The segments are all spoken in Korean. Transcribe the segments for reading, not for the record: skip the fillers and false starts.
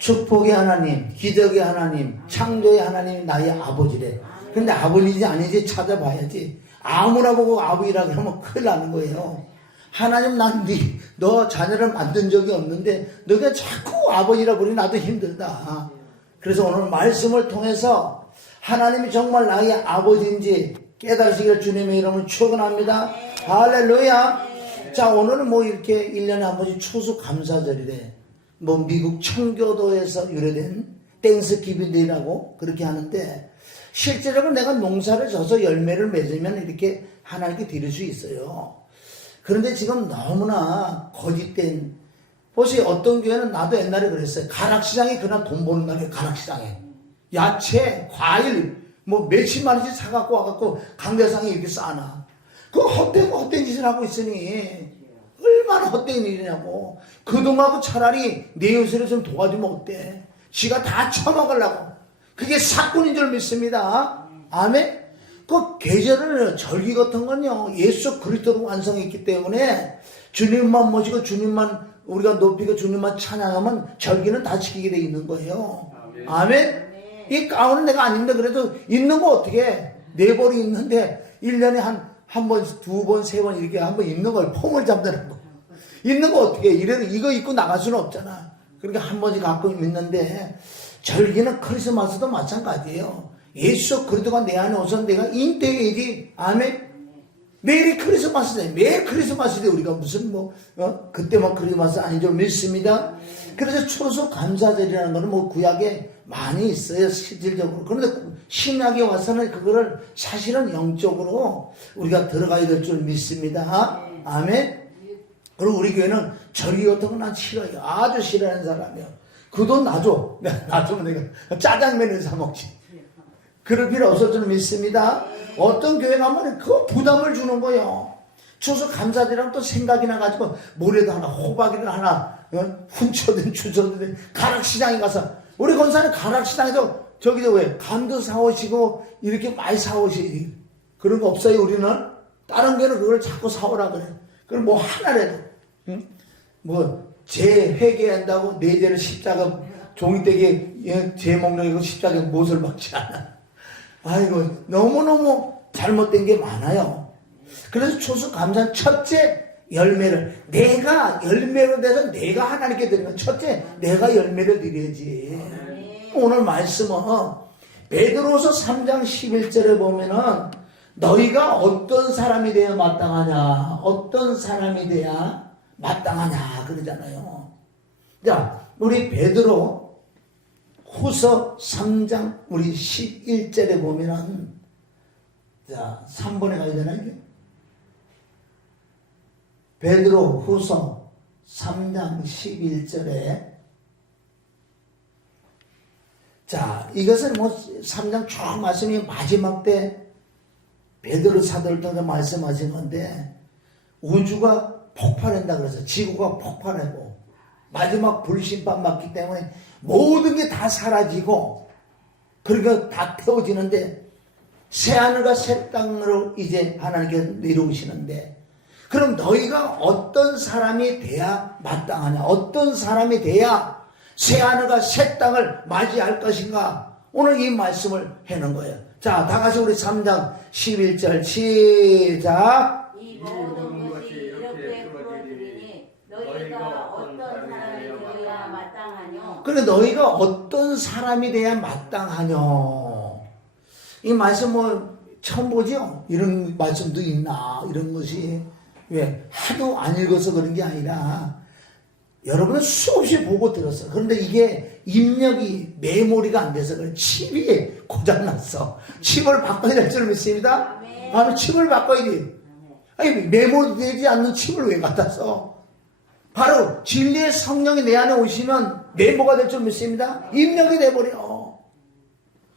축복의 하나님, 기적의 하나님, 창조의 하나님 나의 아버지래. 근데 아버지인지 아닌지 찾아봐야지. 아무나 보고 아버지라 그러면 큰일 나는 거예요. 하나님, 너 자녀를 만든 적이 없는데 너가 자꾸 아버지라 그러니 나도 힘들다. 그래서 오늘 말씀을 통해서 하나님이 정말 나의 아버지인지 깨달으시기를 주님의 이름을 축원합니다. 할렐루야. 자, 오늘은 뭐 이렇게 1년에 한 번씩 추수감사절이래. 뭐 미국 청교도에서 유래된 땡스기빙데이라고 그렇게 하는데, 실제로는 내가 농사를 져서 열매를 맺으면 이렇게 하나님께 드릴 수 있어요. 그런데 지금 너무나 거짓된, 보세요. 어떤 교회는, 나도 옛날에 그랬어요. 가락시장에 그날 돈 버는 날에 가락시장에 야채, 과일 뭐 몇십만 원씩 사갖고 와갖고 강대상에 이렇게 쌓아놔. 그 헛된 짓을 하고 있으니 얼마나 헛된 일이냐고. 그동안하고 차라리 내 요새를 좀 도와주면 어때? 지가 다 처먹으려고. 그게 사건인 줄 믿습니다. 아멘. 그 계절을, 절기 같은 건요, 예수 그리스도로 완성했기 때문에 주님만 모시고 주님만 우리가 높이고 주님만 찬양하면 절기는 다 지키게 돼 있는 거예요. 아멘. 이 가운은 내가 안 입는데 그래도 있는 거 어떻게 네 벌이 있는데 1년에 한 번, 두 번, 세 번 이렇게 한 번 입는 걸 폼을 잡는 거. 입는 거 어떻게 이래도 이거 입고 나갈 수는 없잖아. 그러니까 한 번씩 갖고 입는데, 절기는 크리스마스도 마찬가지예요. 예수 그리스도가 내 안에 오선 내가 인대해야지. 아멘. 매일이 크리스마스네. 매일 크리스마스인데 우리가 무슨 그때만 크리스마스 아닌 줄 믿습니다. 그래서 추수감사절이라는 거는 뭐 구약에 많이 있어요, 실질적으로. 그런데 신약에 와서는 그거를 사실은 영적으로 우리가 들어가야 될 줄 믿습니다. 아멘. 그리고 우리 교회는 절기 같은 거 난 싫어요. 아주 싫어하는 사람이에요. 그 돈 놔줘. 놔주면 내가 짜장면을 사 먹지. 그럴 필요 없을 줄 믿습니다. 어떤 교회 가면 그 부담을 주는 거예요. 추수감사절이랑 또 생각이 나가지고 모래도 하나, 호박이를 하나, 훔쳐든 주저든 가락시장에 가서, 우리 권사는 가락시장에서 저기서 왜 감도 사오시고 이렇게 많이 사오시지. 그런 거 없어요. 우리는 다른 교회는 그걸 자꾸 사오라 그래. 그럼 뭐 하나라도 뭐 죄 회개한다고 내 죄를 십자가 종이대기에 죄 먹는 거 십자가에 못을 박지 않아. 아이고, 너무너무 잘못된 게 많아요. 그래서 추수감사는 첫째 열매를, 내가 열매로 돼서 내가 하나님께 드리는, 첫째 내가 열매를 드려야지. 오늘 말씀은 베드로서 3장 11절에 보면은 너희가 어떤 사람이 되어야 마땅하냐, 어떤 사람이 되어야 마땅하냐 그러잖아요. 자, 우리 베드로 후서 3장 우리 11절에 보면은, 자, 3번에 가야 되나 이게? 베드로 후서 3장 11절에, 자, 이것은 뭐 3장 쭉 말씀이 마지막 때 베드로 사도를 통해 말씀하신 건데, 우주가 폭발한다 그래서 지구가 폭발하고 마지막 불심판 맞기 때문에 모든 게 다 사라지고, 그러니까 다 태워지는데, 새하늘과 새 땅으로 이제 하나님께서 내려오시는데, 그럼 너희가 어떤 사람이 돼야 마땅하냐, 어떤 사람이 돼야 새하늘과 새 땅을 맞이할 것인가, 오늘 이 말씀을 해놓은 거예요. 자, 다 같이 우리 3장 11절 시작. 이 모든 것이 이렇게 그러되니 너희가 어떤 사람이 되어야 마땅하뇨. 그래, 너희가 어떤 사람이 돼야 마땅하뇨. 이 말씀 뭐 처음 보죠? 이런 말씀도 있나, 이런 것이. 왜? 하도 안 읽어서 그런 게 아니라 여러분은 수없이 보고 들었어. 그런데 이게 입력이, 메모리가 안 돼서 그래. 칩이 고장났어. 칩을 바꿔야 될 줄 믿습니다. 아니, 칩을 바꿔야지. 아니, 메모되지 않는 칩을 왜 갖다 써? 바로 진리의 성령이 내 안에 오시면 메모가 될 줄 믿습니다. 입력이 돼버려.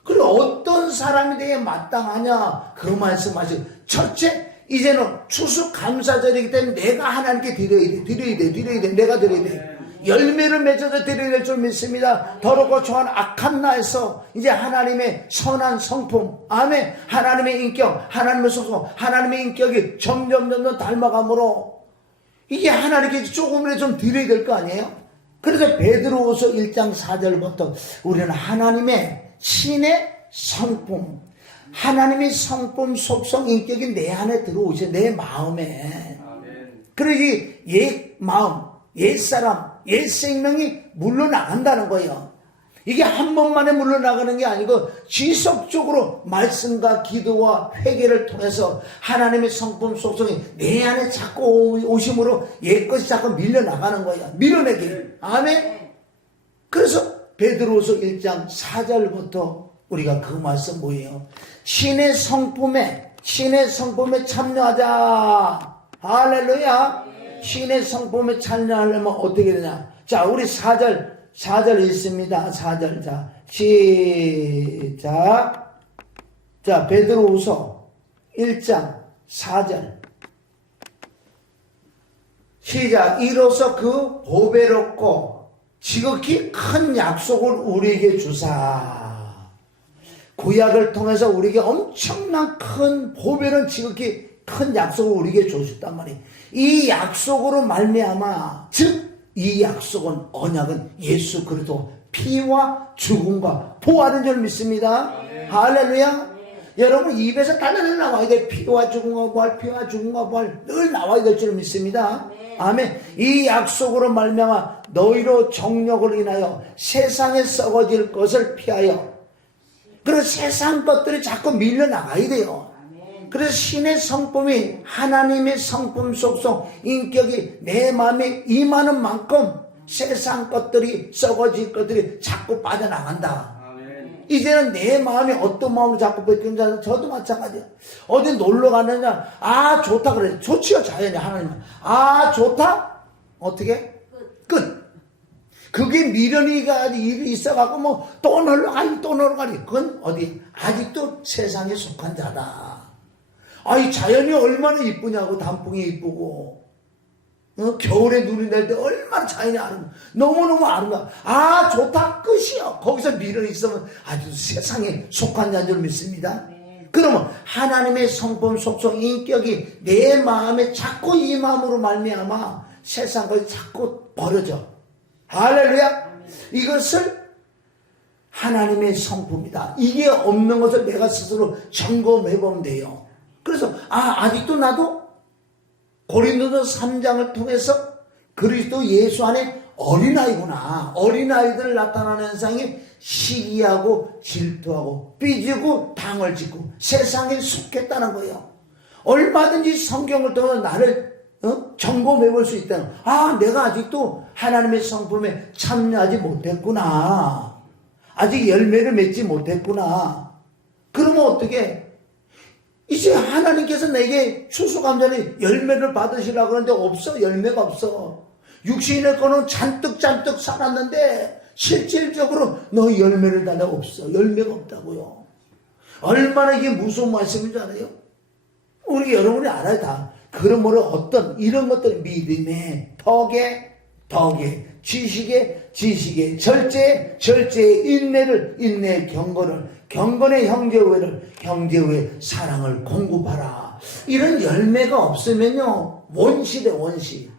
그리고 어떤 사람이 되게 마땅하냐, 그 말씀하시고, 첫째, 이제는 추수감사절이기 때문에 내가 하나님께 드려야 돼. 내가 드려야 돼. 열매를 맺어서 드려야 될 줄 믿습니다. 더럽고 초한 악한 나에서 이제 하나님의 선한 성품, 아멘, 하나님의 인격, 하나님의 소속, 하나님의 인격이 점점 닮아감으로 이게 하나님께 조금이라도 좀 드려야 될 거 아니에요? 그래서 베드로후서 1장 4절부터 우리는 하나님의 신의 성품, 하나님의 성품, 속성, 인격이 내 안에 들어오셔. 내 마음에. 그러지 옛 마음, 옛 사람, 옛 생명이 물러나간다는 거예요. 이게 한 번만에 물러나가는 게 아니고 지속적으로 말씀과 기도와 회개를 통해서 하나님의 성품 속성이 내 안에 자꾸 오심으로 옛것이 자꾸 밀려나가는 거예요. 밀어내기. 아멘. 그래서 베드로후서 1장 4절부터 우리가 그 말씀 뭐예요? 신의 성품에 참여하자. 할렐루야. 신의 성품에 참여하려면 어떻게 되냐? 자, 우리 4절 있습니다. 4절. 자, 시작. 자, 베드로후서 1장 4절. 시작. 이로써 그 보배롭고 지극히 큰 약속을 우리에게 주사. 구약을 통해서 우리에게 엄청난 큰 보배는 지극히 큰 약속을 우리에게 주셨단 말이에요. 이 약속으로 말미암아, 즉 이 약속은, 언약은 예수 그리스도 피와 죽음과 부활인 줄 믿습니다. 할렐루야. 여러분 입에서 달달달 나와야 돼. 피와 죽음과 부활, 피와 죽음과 부활 늘 나와야 될 줄 믿습니다. 아멘. 이 약속으로 말미암아 너희로 정력을 인하여 세상에 썩어질 것을 피하여. 그래서 세상 것들이 자꾸 밀려나가야 돼요. 그래서 신의 성품이, 하나님의 성품 속성, 인격이 내 마음에 임하는 만큼 세상 것들이, 썩어질 것들이 자꾸 빠져나간다. 아멘. 이제는 내 마음이 어떤 마음으로 자꾸 뺏긴지, 저도 마찬가지야. 어디 놀러 가느냐, 아 좋다 그래. 좋지요, 자연이. 하나님은 아 좋다? 어떻게? 끝. 그게 미련이가 일이 있어갖고 뭐 또 놀러 가니 그건 어디? 아직도 세상에 속한 자다. 아이 자연이 얼마나 이쁘냐고. 단풍이 이쁘고 겨울에 눈이 날 때 얼마나 자연이 아름다워. 너무너무 아름다워. 아 좋다. 끝이요. 거기서 미련이 있으면 아주 세상에 속한 자인 줄 믿습니다. 그러면 하나님의 성품, 속성, 인격이 내 마음에 자꾸 이 마음으로 말미암아 세상 것이 자꾸 벌어져. 할렐루야. 이것을 하나님의 성품이다. 이게 없는 것을 내가 스스로 점검해보면 돼요. 그래서 아직도 나도 고린도서 3장을 통해서 그리스도 예수 안에 어린아이구나. 어린아이들 나타나는 현상이 시기하고 질투하고 삐지고 당을 짓고 세상에 속했다는 거예요. 얼마든지 성경을 통해 나를 점검해 볼 수 있다는. 내가 아직도 하나님의 성품에 참여하지 못했구나. 아직 열매를 맺지 못했구나. 그러면 어떻게? 이제 하나님께서 내게 추수감사의 열매를 받으시려고 그러는데 없어. 열매가 없어. 육신의 거는 잔뜩 살았는데 실질적으로 너 열매를 달라. 없어. 열매가 없다고요. 얼마나 이게 무서운 말씀인지 알아요? 우리 여러분이 알아요. 다. 그러므로 어떤 이런 것들, 믿음에, 덕에, 지식에, 절제에, 인내에, 경건에 형제의 사랑을 공급하라. 이런 열매가 없으면요, 원시.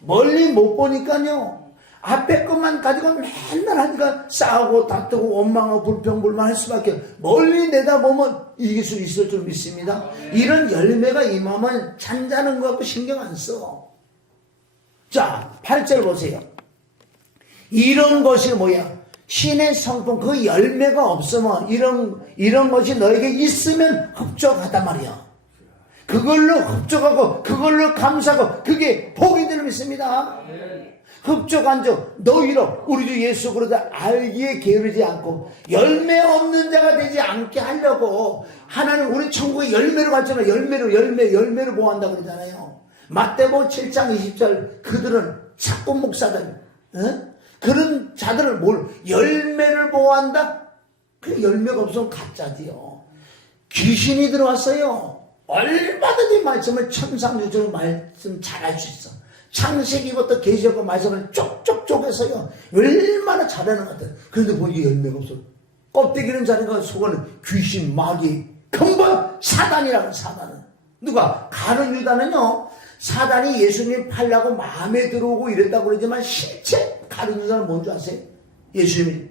멀리 못 보니까요, 앞에 것만 가지고 맨날 하니까 싸우고 다투고 원망하고 불평불만 할 수밖에. 멀리 내다보면 이길 수 있을 줄 믿습니다. 이런 열매가 임하면 잔자는 거 갖고 신경 안 써. 자, 8절 보세요. 이런 것이 뭐야? 신의 성품, 그 열매가 없으면 이런 것이 너에게 있으면 흡족하단 말이야. 그걸로 흡족하고 그걸로 감사하고 그게 복이 되는 믿습니다. 흡족한 적 너희로 우리 주 예수 그리스도 알기에 게으르지 않고 열매 없는 자가 되지 않게 하려고 하나님 우리 천국의 열매를 받잖아요. 열매를 보호한다고 그러잖아요. 마태복음 7장 20절 그들은 착고 목사들, 그런 자들을 열매를 보호한다? 그 열매가 없으면 가짜지요. 귀신이 들어왔어요. 얼마든지 말씀을 천상유전의 말씀 잘할 수 있어. 창세기부터 계시록과 말씀을 쪽쪽 쪼개서요. 얼마나 잘하는 것 같아. 그런데 보니까 열매가 없어. 껍데기는 자리가 속은 귀신, 마귀, 근본 사단이라고. 사단은 누가? 가룟 유다는요, 사단이 예수님 팔려고 마음에 들어오고 이랬다고 그러지만 실제 가룟 유다는 뭔지 아세요? 예수님이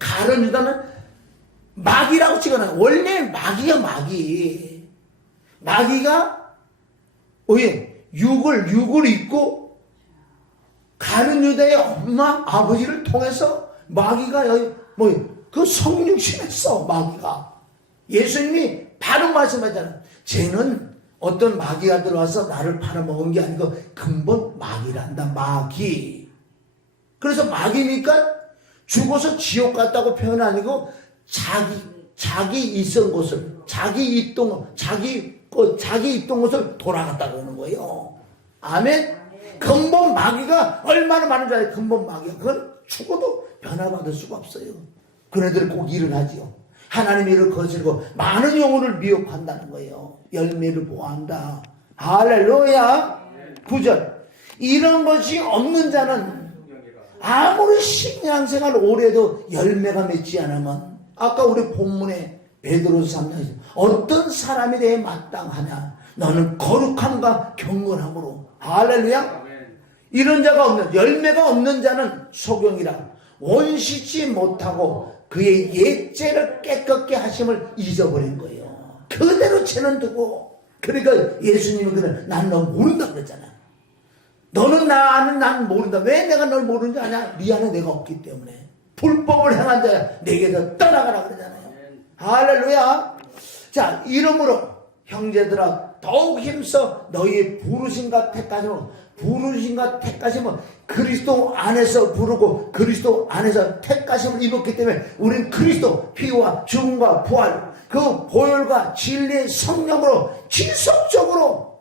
가룟 유다는 마귀라고 찍어놔요. 원래 마귀야 마귀. 마귀가 육을 입고 가룟 유다의 엄마 아버지를 통해서 마귀가 그 성육신했어 마귀가. 예수님이 바로 말씀하잖아요. 쟤는 어떤 마귀가 들어와서 나를 팔아먹은 게 아니고 근본 마귀란다. 마귀. 그래서 마귀니까 죽어서 지옥 갔다고 표현 아니고 자기 있던 곳을 자기 있던 곳을 돌아갔다고 하는 거예요. 아멘. 근본 마귀가 얼마나 많은 줄 알아요. 근본 마귀가 그건 죽어도 변화받을 수가 없어요. 그네들 꼭 일어나지요. 하나님의 일을 거스르고 많은 영혼을 미혹한다는 거예요. 열매를 보호한다. 할렐루야. 9절. 이런 것이 없는 자는 아무리 신앙생활 오래도 열매가 맺지 않으면 아까 우리 본문에 베드로서 3장에서 어떤 사람에 대해 마땅하냐. 너는 거룩함과 경건함으로. 할렐루야. 이런 자가 없는 열매가 없는 자는 소경이라 원시치 못하고 그의 옛죄를 깨끗게 하심을 잊어버린 거예요. 그대로 죄는 두고. 그러니까 예수님이 그래 난 너 모른다 그랬잖아. 너는 난 모른다. 왜 내가 널 모르는지 아냐? 네 안에 내가 없기 때문에. 불법을 행한 자야 내게서 떠나가라 그러잖아요. 할렐루야. 자, 이러므로 형제들아 더욱 힘써 너희의 부르심과 택하심은 그리스도 안에서 부르고 그리스도 안에서 택하심을 입었기 때문에 우린 그리스도 피와 죽음과 부활 그 보혈과 진리의 성령으로 지속적으로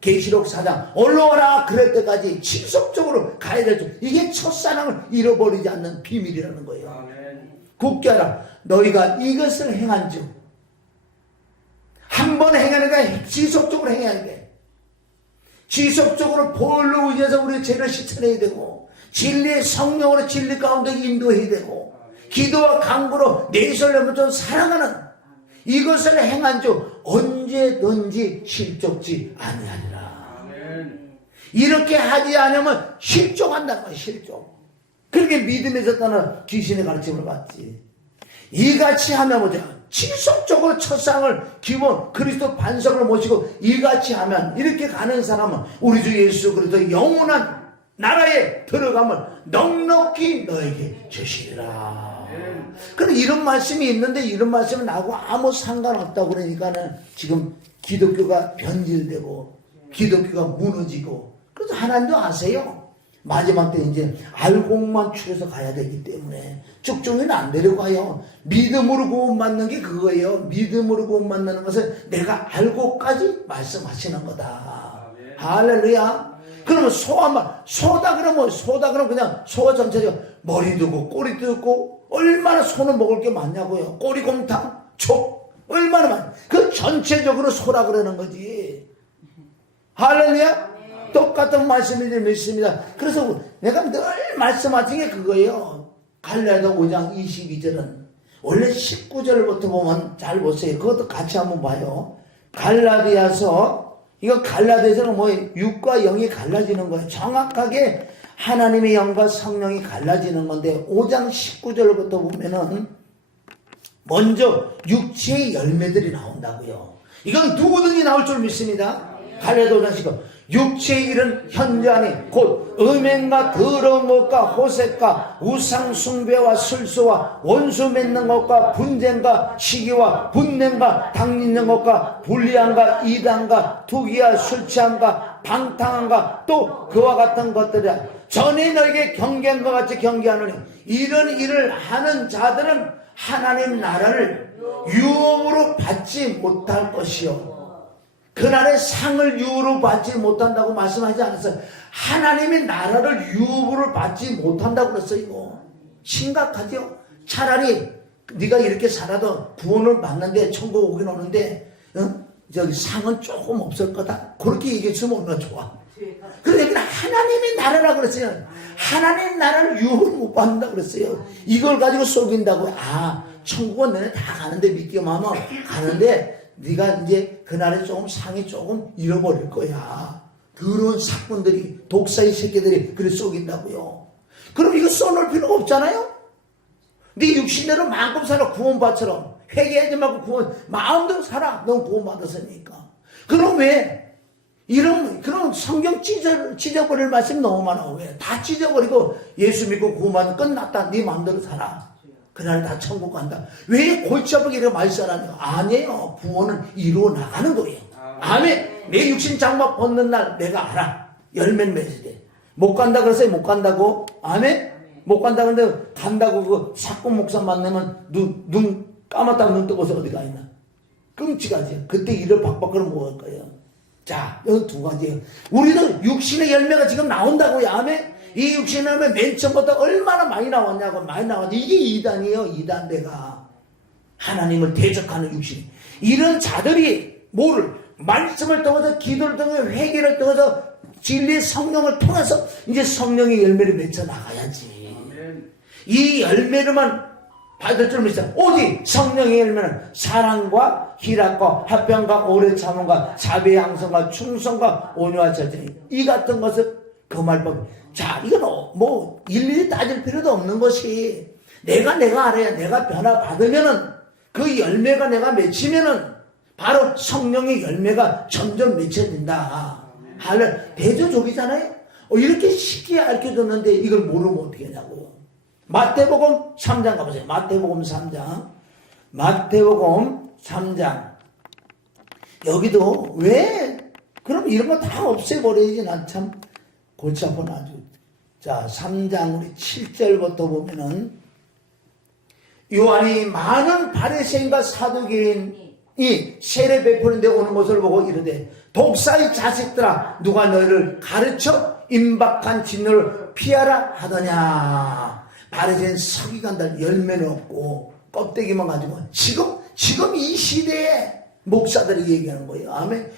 계시록 4장 올라와라 그럴 때까지 지속적으로 가야 되죠. 이게 첫사랑을 잃어버리지 않는 비밀이라는 거예요. 굳게 하라. 너희가 이것을 행한즉 한 번 행하니까 지속적으로 행해야 돼. 지속적으로 보혈로 의지해서 우리 죄를 씻어내야 되고 진리의 성령으로 진리 가운데 인도해야 되고 기도와 간구로 내 설렘을 좀 사랑하는 이것을 행한 즉 언제든지 실족지 아니하리라. 이렇게 하지 않으면 실족한다는 거야. 실족. 그렇게 믿음에서 떠나 귀신의 가르침을 받지. 이같이 하면 보자. 지속적으로 첫상을 기본 그리스도 반석을 모시고 이같이 하면 이렇게 가는 사람은 우리 주 예수 그리스도 영원한 나라에 들어감을 넉넉히 너에게 주시리라. 그럼 이런 말씀이 있는데 이런 말씀은 나하고 아무 상관없다고 그러니까는 지금 기독교가 변질되고 기독교가 무너지고 그래서 하나님도 아세요. 마지막 때 이제 알곡만 추려서 가야 되기 때문에 쭉쭉이는 안 내려가요. 믿음으로 구원받는 게 그거예요. 믿음으로 구원받는 것은 내가 알고까지 말씀하시는 거다. 할렐루야. 그러면 소다 그러면 그냥 소가 전체적으로 머리도 있고 꼬리도 있고 얼마나 소는 먹을 게 많냐고요. 꼬리곰탕, 촉 얼마나 많아. 그 전체적으로 소라 그러는 거지. 할렐루야. 똑같은 말씀을 믿습니다. 그래서 내가 늘 말씀하신 게 그거예요. 갈라디아 5장 22절은 원래 19절부터 보면 잘 보세요. 그것도 같이 한번 봐요. 갈라디아서는 뭐 6과 0이 갈라지는 거예요. 정확하게 하나님의 영과 성령이 갈라지는 건데 5장 19절부터 보면은 먼저 육체의 열매들이 나온다고요. 이건 누구든지 나올 줄 믿습니다. 갈라디아 5장 19절 육체의 일은 현저하니 곧 음행과 더러운 것과 호색과 우상 숭배와 술수와 원수 맺는 것과 분쟁과 시기와 분냄과 당짓는 것과 불리함과 이단과 투기와 술취함과 방탕함과 또 그와 같은 것들이라. 전에 너에게 경계한 것 같이 경계하노니 이런 일을 하는 자들은 하나님 나라를 유업으로 받지 못할 것이요. 그날의 상을 유업으로 받지 못한다고 말씀하지 않았어요. 하나님의 나라를 유업으로 받지 못한다고 그랬어요. 심각하죠. 차라리 네가 이렇게 살아도 구원을 받는데 천국 오긴 오는데 저기 상은 조금 없을 거다. 그렇게 얘기했으면 얼마나 좋아. 그러니까 하나님의 나라라 그랬어요. 하나님 나라를 유업을 못 받는다고 그랬어요. 이걸 가지고 속인다고. 천국은 너네 다 가는데 믿기만 하면 가는데 네가 이제 그날에 조금 상이 조금 잃어버릴 거야. 더러운 사꾼들이, 독사의 새끼들이 그래 속인다고요. 그럼 이거 써놓을 필요가 없잖아요. 네 육신대로 마음껏 살아. 구원받처럼 회개하지 말고 구원 마음대로 살아. 넌 구원받았으니까. 그럼 왜 그런 성경 찢어버릴 말씀 너무 많아. 왜? 다 찢어버리고 예수 믿고 구원받으면 끝났다. 네 마음대로 살아. 그날 다 천국 간다. 왜 골치 아프게 이렇게 많이 살아요? 아니에요. 구원은 이루어 나가는 거예요. 아멘. 내 육신 장막 벗는 날 내가 알아. 열매는 맺어야 돼. 못 간다 그랬어요. 못 간다고. 아멘. 못 간다 근데 간다고 그 사건 목사 만나면 눈 까맣다고 눈 뜨고서 어디 가 있나? 끔찍하지. 그때 일을 박박으로 뭐 할 거예요? 자, 여기 두 가지예요. 우리도 육신의 열매가 지금 나온다고요. 아멘. 이 육신의 열매 맨 처음부터 얼마나 많이 나왔냐고. 많이 나왔는데 이게 이단이에요. 이단. 내가 하나님을 대적하는 육신. 이런 자들이 뭐를 말씀을 통해서 기도를 통해서 회개를 통해서 진리의 성령을 통해서 이제 성령의 열매를 맺혀 나가야지. 이 열매로만 받을 줄 믿어. 오직 성령의 열매는 사랑과 희락과 화평과 오래 참음과 자비의 양성과 충성과 온유와 절제니 이 같은 것을 금할 법. 자, 이건 뭐 일일이 따질 필요도 없는 것이 내가 알아야 내가 변화 받으면은 그 열매가 내가 맺히면은 바로 성령의 열매가 점점 맺혀진다. 할렐 대조족이잖아요. 이렇게 쉽게 알려줬는데 이걸 모르면 어떻게 하냐고요. 마태복음 3장 가보세요. 마태복음 3장. 마태복음 3장. 여기도 왜 그럼 이런 거 다 없애버려야지. 난 참 골치 아파 아주. 자, 3장 우리 7절부터 보면은 요한이 많은 바리새인과 사두개인이 세례 베푸는 데 오는 것을 보고 이르되 독사의 자식들아 누가 너희를 가르쳐 임박한 진노를 피하라 하더냐. 바리새인 서기관들 열매는 없고 껍데기만 가지고 지금 이 시대에 목사들이 얘기하는 거예요. 아멘.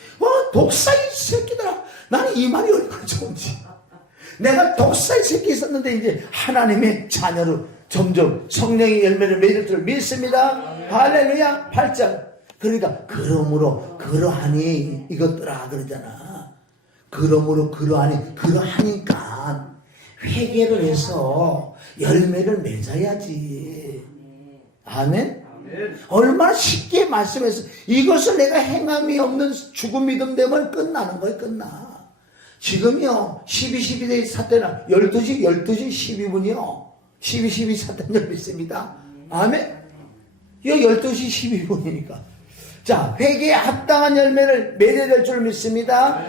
독사의 새끼들아. 나는 이 말이 얼마나 좋은지. 내가 독사의 새끼 있었는데 이제 하나님의 자녀로 점점 성령의 열매를 맺을 줄 믿습니다. 할렐루야. 8절. 그러니까 그러므로 그러하니 이것들아 그러잖아. 그러므로 그러하니까 회개를 해서 열매를 맺어야지. 아멘. 얼마나 쉽게 말씀해서 이것을 내가 행함이 없는 죽음 믿음 되면 끝나는 거예요. 끝나. 지금요 12대 사태나 12시 12분이요 12 사태를 믿습니다. 아멘. 이거 12시 12분이니까 자 회개에 합당한 열매를 맺어야 될 줄 믿습니다.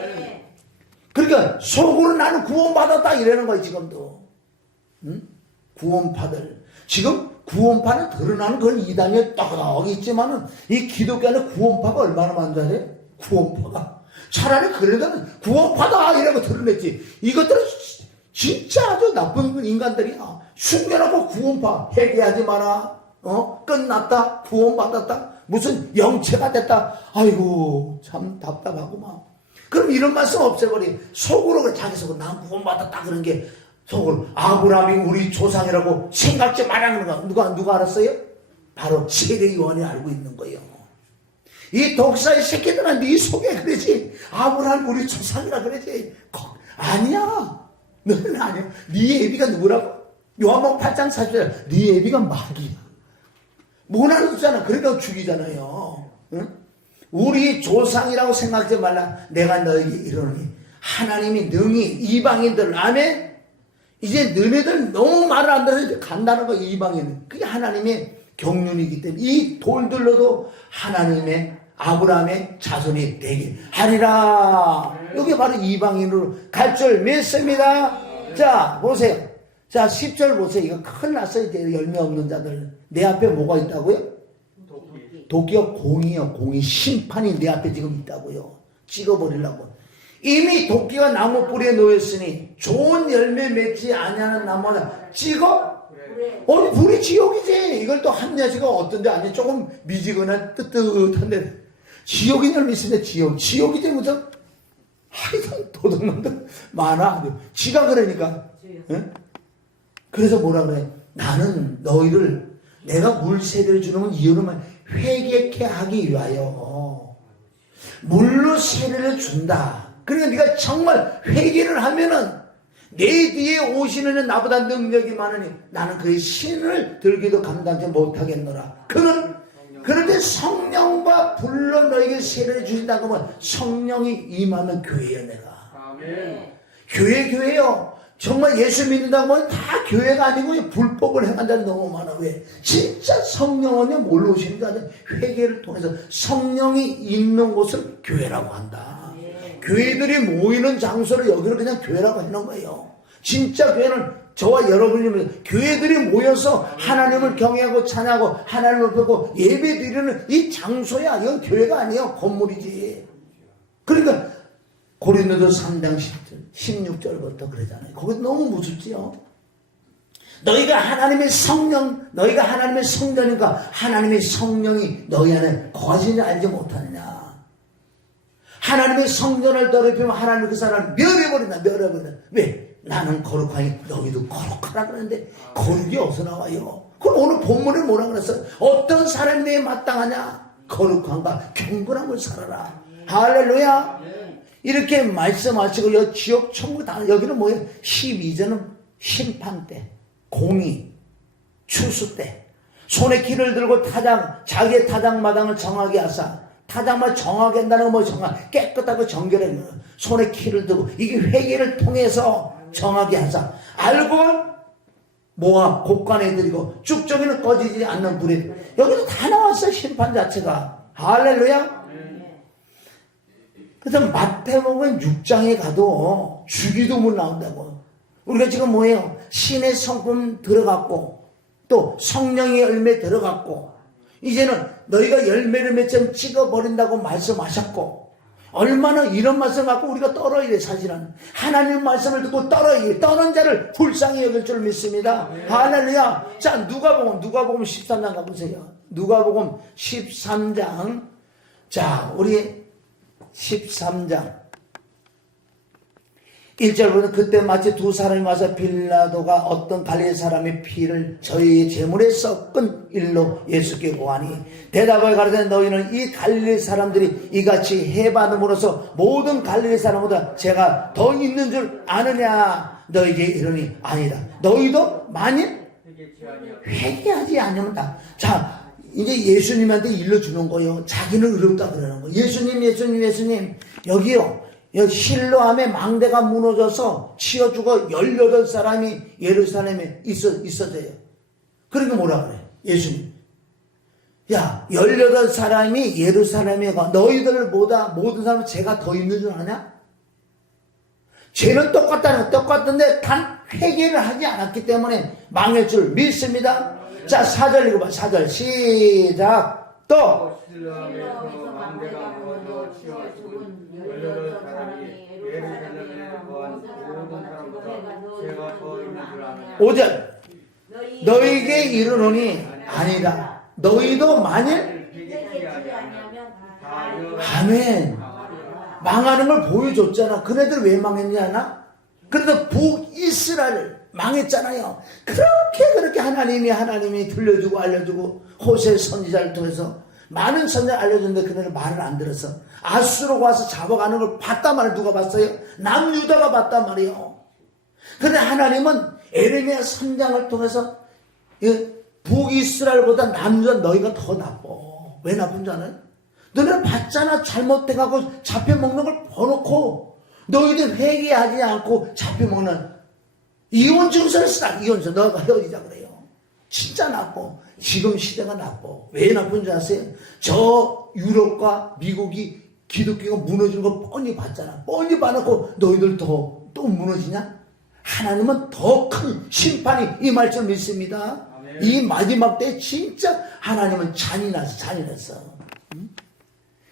그러니까 속으로 나는 구원받았다 이러는 거예요. 지금도 구원파들 지금 구원파는 드러나는 그런 이단이 떡 있지만은 이 기독교는 구원파가 얼마나 많은 줄 알아요? 구원파가 차라리 그러다는 구원파다 이라고 드러냈지. 이것들은 진짜 아주 나쁜 인간들이야. 숨겨놓고 구원파 회개하지 마라. 끝났다 구원받았다 무슨 영체가 됐다. 아이고 참 답답하구만. 그럼 이런 말씀 없애버리. 속으로 자기 속으로 난 구원받았다 그런 게 속으로 아브라함이 우리 조상이라고 생각지 말라는 거 누가 알았어요? 바로 세례요한이 알고 있는 거예요. 이 독사의 새끼들은 네 속에 그러지. 아브라함 우리 조상이라 그러지. 아니야. 너는 아니야. 네 애비가 누구라고? 요한복음 8장 40절. 네 애비가 마귀야. 뭐나 그러잖아. 그러니까 죽이잖아요. 응? 우리 조상이라고 생각하지 말라. 내가 너에게 이르노니 하나님이 능히 이방인들 아멘. 이제 너네들 너무 말을 안 들어서 간다는 거. 이방인 그게 하나님의 경륜이기 때문에 이 돌들로도 하나님의 아브라함의 자손이 되게 하리라. 여기 바로 이방인으로 갈 줄 믿습니다. 자 보세요. 자 10절 보세요. 이거 큰일 났어요. 이제 열매 없는 자들 내 앞에 뭐가 있다고요? 도끼가 공이요. 공이 심판이 내 앞에 지금 있다고요. 찍어버리려고. 이미 도끼가 나무 뿌리에 놓였으니 좋은 열매 맺지 아니하는 나무가 찍어? 불이 지옥이지. 이걸 또 한 여지가 어떤데 아니 조금 미지근한 뜨뜻한데 지옥인 줄 믿습니다. 지옥이지 무슨 하여튼 도둑놈들 많아. 지가 그러니까. 응? 그래서 뭐라 그래? 나는 너희를 내가 물 세례를 주는 이유는 회개케 하기 위하여 물로 세례를 준다. 그러니까 네가 정말 회개를 하면은 내 뒤에 오시는 나보다 능력이 많으니 나는 그의 신을 들기도 감당치 못하겠노라. 그런데 성령과 불로 너에게 세례를 주신다고 하면 성령이 임하면 교회야. 내가 교회요. 정말 예수 믿는다고 하면 다 교회가 아니고 불법을 행한 자들이 너무 많아. 왜? 진짜 성령은요 뭘로 오시는 게 아니라 회개를 통해서 성령이 있는 곳을 교회라고 한다. 교회들이 모이는 장소를 여기를 그냥 교회라고 해놓은 거예요. 진짜 교회는 저와 여러분이 교회들이 모여서 하나님을 경외하고 찬양하고 하나님을 높이고 예배 드리는 이 장소야. 이건 교회가 아니에요. 건물이지. 그러니까 고린도서 3장 16절부터 그러잖아요. 거기 너무 무섭지요. 너희가 하나님의 성전이니까 하나님의 성령이 너희 안에 거하시는지 알지 못하느냐. 하나님의 성전을 더럽히면 하나님 그 사람을 멸해버린다. 왜? 나는 거룩하니 너희도 거룩하라 그러는데 거룩이 어디서 나와요? 그럼 오늘 본문에 뭐라 그랬어요? 어떤 사람이 내게 마땅하냐? 거룩함과 경건함을 살아라. 할렐루야. 이렇게 말씀하시고 지옥 천국 다 여기는 뭐예요? 12절은 심판 때, 공의, 추수 때 손에 키를 들고 자기의 타작마당을 정하게 하사. 타작만 정하게 한다는 건 깨끗하고 정결한 거예요. 손에 키를 들고 이게 회개를 통해서 정하게 하사. 알고 모아 곳간에 들이고 쭉저기는 꺼지지 않는 불이. 여기도 다 나왔어요. 심판 자체가. 할렐루야. 그래서 마태복음 6장에 가도 주기도문 나온다고. 우리가 지금 뭐예요? 신의 성품 들어갔고 또 성령의 열매 들어갔고 이제는 너희가 열매를 맺으면 찍어버린다고 말씀하셨고 얼마나 이런 말씀 갖고 우리가 떨어야 돼. 사실은 하나님 말씀을 듣고 떨어야 돼. 떠난 자를 불쌍히 여길 줄 믿습니다. 할렐루야. 자, 누가복음 13장 가보세요. 누가복음 13장. 자, 우리 13장 1절부터 그때 마치 두 사람이 와서 빌라도가 어떤 갈릴리 사람의 피를 저희의 제물에 섞은 일로 예수께 고하니 대답하여 가로되 너희는 이 갈릴리 사람들이 이같이 해받음으로써 모든 갈릴리 사람보다 제가 더 있는 줄 아느냐. 너희에게 이르니 아니다. 너희도 만일 회개하지 않으면 다. 자, 이제 예수님한테 일러주는 거예요. 자기는 의롭다 그러는 거예요. 예수님 여기요. 여기 실로암의 망대가 무너져서 치어 죽어 18사람이 예루살렘에 있어져요. 그러니까 뭐라 그래? 예수님. 야, 18사람이 예루살렘에 가. 너희들보다 모든 사람은 죄가 더 있는 줄 아냐? 죄는 똑같은데 단 회개를 하지 않았기 때문에 망할 줄 믿습니다. 자, 4절 읽어봐. 4절 시작. 또 실로암에서 망대가 무너져 치어 죽은 18사람이 예루살렘에 거한 모든 사람보다 죄가 더 있는 줄 아느냐. 5절 너희에게 이르노니 아니다. 너희도 만일 아멘. 망하는 걸 보여줬잖아. 그네들 왜 망했냐 하나? 그래도 북이스라엘 망했잖아요. 그렇게 하나님이 들려주고 알려주고 호세 선지자를 통해서 많은 선지자를 알려줬는데 그네들 말을 안 들었어. 아수르가 와서 잡아가는 걸 봤단 말이에요. 누가 봤어요? 남유다가 봤단 말이에요. 그런데 하나님은 에레미야 3장을 통해서 북이스라엘보다 남유다 너희가 더 나빠. 왜 나쁜 줄 알아요? 너네는 봤잖아. 잘못돼가고 잡혀먹는 걸 버놓고 너희들 회개하지 않고 잡혀먹는 이혼 증서를 쓰라. 이혼서 너가 헤어지자 그래요. 진짜 나빠. 지금 시대가 나빠. 왜 나쁜 줄 아세요? 저 유럽과 미국이 기독교가 무너지는 걸 뻔히 봤잖아. 뻔히 봐놓고 너희들 또 무너지냐? 하나님은 더 큰 심판이 임할 줄 믿습니다. 이 마지막 때 진짜 하나님은 잔인했어.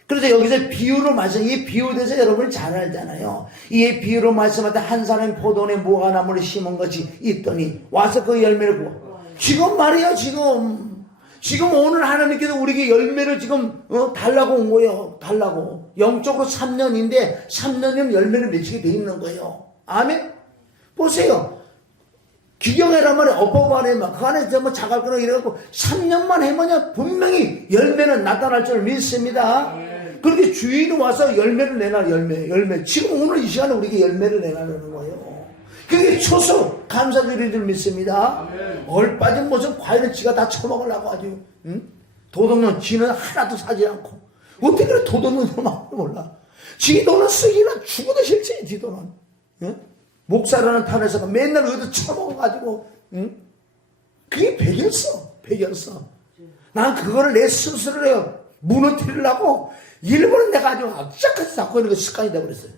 그래서 여기서 비유로 이 비유에 대해서 여러분이 잘 알잖아요. 이 비유로 말씀할 때 한 사람이 포도원에 무화과나무를 심은 것이 있더니 와서 그 열매를 구워. 지금 말이에요. 지금 오늘 하나님께서 우리에게 열매를 지금 달라고 온 거예요. 달라고. 영적으로 3년인데 3년이면 열매를 맺히게 돼 있는 거예요. 아멘. 보세요. 기경이란 말이 업어바네 막 그 안에 뭐 자갈 거나 이래갖고 3년만 해보냐 분명히 열매는 나타날 줄 믿습니다. 그렇게 주인이 와서 열매를 내놔. 열매 지금 오늘 이 시간에 우리에게 열매를 내놔라는 거예요. 그게 초수 감사드리는 줄 믿습니다. 얼빠진 모습 과일은 지가 다 처먹으려고 아주 도둑놈 지는 하나도 사지 않고 어떻게 그래 도둑놈 막 몰라. 지 돈은 쓰기나 죽어도 싫지 지 돈은. 목사라는 탄에서가 맨날 어디 처먹어가지고 그게 백이었어. 난 그거를 내 스스로 무너뜨리려고 일부러 내가 아주 악착같이 잡고 있는 거 습관이 돼버렸어요.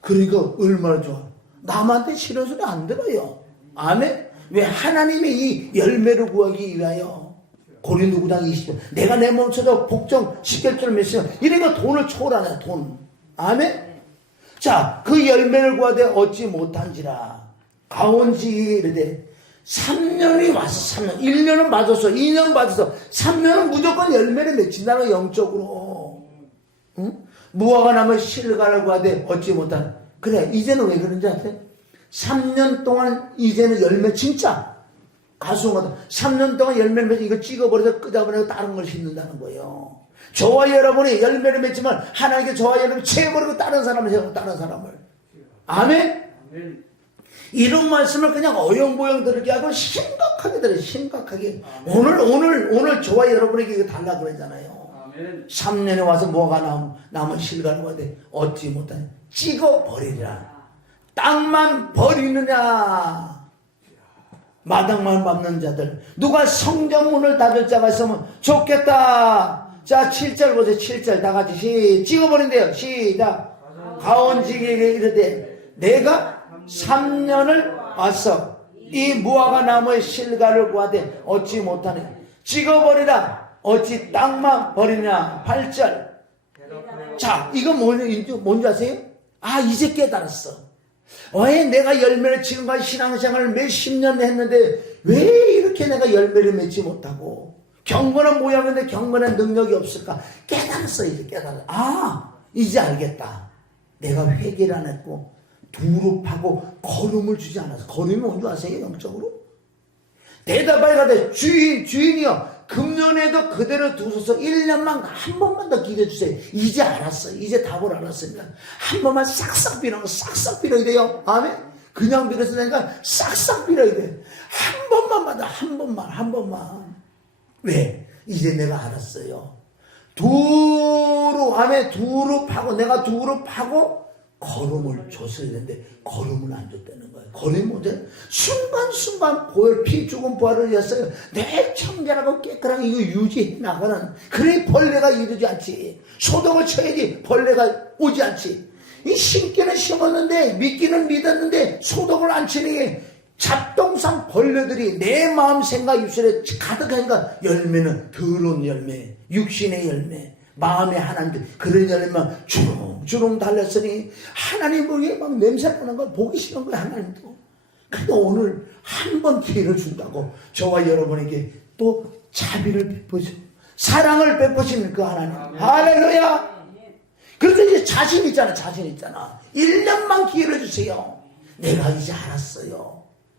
그러니까 얼마나 좋아. 남한테 싫은 소리 안 들어요. 아멘. 왜 하나님의 이 열매를 구하기 위하여 고린도 9장 20절 내가 내 몸처럼 복종 10결절을 맺으면 이러니까 돈을 초월하네 돈. 아멘. 자, 그 열매를 구하되 얻지 못한지라 가온지기 이르되 3년이 와서 3년 1년은 맞았어 2년 맞았어 3년은 무조건 열매를 맺힌다는 영적으로. 무화과 나무 실과를 구하되 얻지 못한. 그래 이제는 왜 그런지 아세요? 3년 동안 이제는 열매 진짜 가수마다 3년 동안 열매를 맺어 이거 찍어버려서 끄잡아내고 다른 걸 심는다는 거예요. 저와 여러분이 열매를 맺지만 하나님께 저와 여러분이 채워버리고 다른 사람을 세우고 다른 사람을. 아멘? 이런 말씀을 그냥 어영부영 들게 하고 심각하게 들어요. 심각하게. 오늘 저와 여러분에게 이거 달라 그러잖아요. 3년에 와서 뭐가 남은 실과를 구하되 얻지 못하니 찍어버리리라. 땅만 버리느냐. 마당만 밟는 자들. 누가 성전문을 닫을 자가 있으면 좋겠다. 자 7절 보세요. 7절 다같이 찍어버린대요. 시작. 가온지기에게 이르되 내가 3년을 왔어 이 무화과 나무의 실과를 구하되 얻지 못하네 찍어버리라. 어찌 땅만 버리냐. 8절. 자 이거 뭔지 아세요? 아 이제 깨달았어. 왜 내가 열매를 지금까지 신앙생활을 몇십 년 했는데 왜 이렇게 내가 열매를 맺지 못하고 경건한 모양인데 경건한 능력이 없을까? 깨달았어. 이제 깨달았어. 아 이제 알겠다. 내가 회개를 안 했고 두릅하고 거름을 주지 않았어. 거름이 뭔지 아세요? 영적으로? 대답하여 가되 주인이여 금년에도 그대로 두소서 1년만 한 번만 더 기대해 주세요. 이제 알았어요. 이제 답을 알았습니다. 한 번만 싹싹 빌어요. 싹싹 빌어야 돼요. 아멘. 그냥 빌어서 되니까 싹싹 빌어야 돼. 한 번만 받아. 한 번만. 왜? 이제 내가 알았어요. 아멘. 두릅하고 내가 두릅하고 거름을 줬어야 되는데 거름을 안 줬다는 거예요. 거름이 뭐지? 순간순간 피 죽은 부활을 위해서 내 청결하고 깨끗하게 이거 유지해 나가는. 그래 벌레가 이르지 않지. 소독을 쳐야지 벌레가 오지 않지. 이 심기는 심었는데 믿기는 믿었는데 소독을 안 치는 게 잡동산 벌레들이 내 마음 생각 입술에 가득하니까 열매는 더러운 열매, 육신의 열매, 마음의 하나님 그런 열매만 주렁주렁 달렸으니 하나님을 막 냄새 나는 걸 보기 싫은 거야 하나님도. 근데 오늘 한 번 기회를 준다고 저와 여러분에게 또 자비를 베푸시고 사랑을 베푸시는 그 하나님. 할렐루야. 그래서 이제 자신 있잖아. 1년만 기회를 주세요. 내가 이제 알았어요.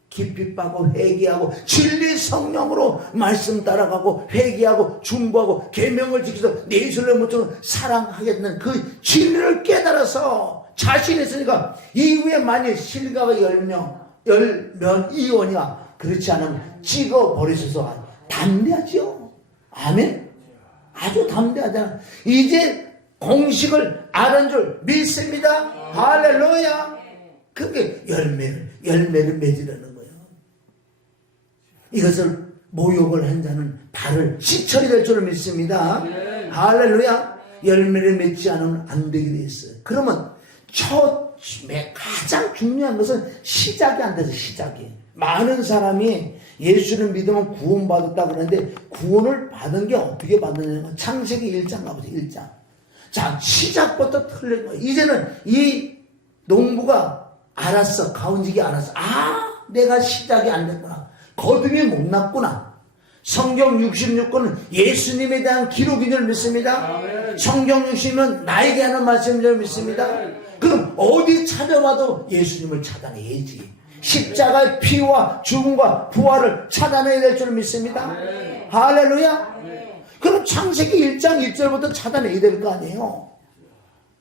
깊이 빠고 회개하고 진리 성령으로 말씀 따라가고 회개하고 중보하고 계명을 지켜서 내 이슬로 모처럼 사랑하겠다는 그 진리를 깨달아서 자신 있으니까 이후에 만일 실과가 열면 이원이야. 그렇지 않으면 찍어버리셔서 담대하죠. 아멘. 아주 담대하잖아. 이제 공식을 아는 줄 믿습니다. 할렐루야. 그게 열매를 맺으려는 거예요. 이것을 모욕을 한 자는 발을 시철이 될 줄 믿습니다. 할렐루야. 열매를 맺지 않으면 안 되게 돼 있어요. 그러면 가장 중요한 것은 시작이 안 돼서 시작이. 많은 사람이 예수를 믿으면 구원받았다 그러는데 구원을 받은 게 어떻게 받느냐면 창세기 1장 가보세요. 1장. 자, 시작부터 틀린 거예요. 이제는 이 농부가 알았어. 가온지기 알았어. 아, 내가 시작이 안 됐구나. 거듭이 못 났구나. 성경 66권은 예수님에 대한 기록인 줄 믿습니다. 성경 60은 나에게 하는 말씀인 줄 믿습니다. 그럼 어디 찾아봐도 예수님을 찾아내야지. 십자가의 피와 죽음과 부활을 찾아내야 될 줄 믿습니다. 할렐루야. 그럼 창세기 1장 1절부터 찾아내야 될 거 아니에요.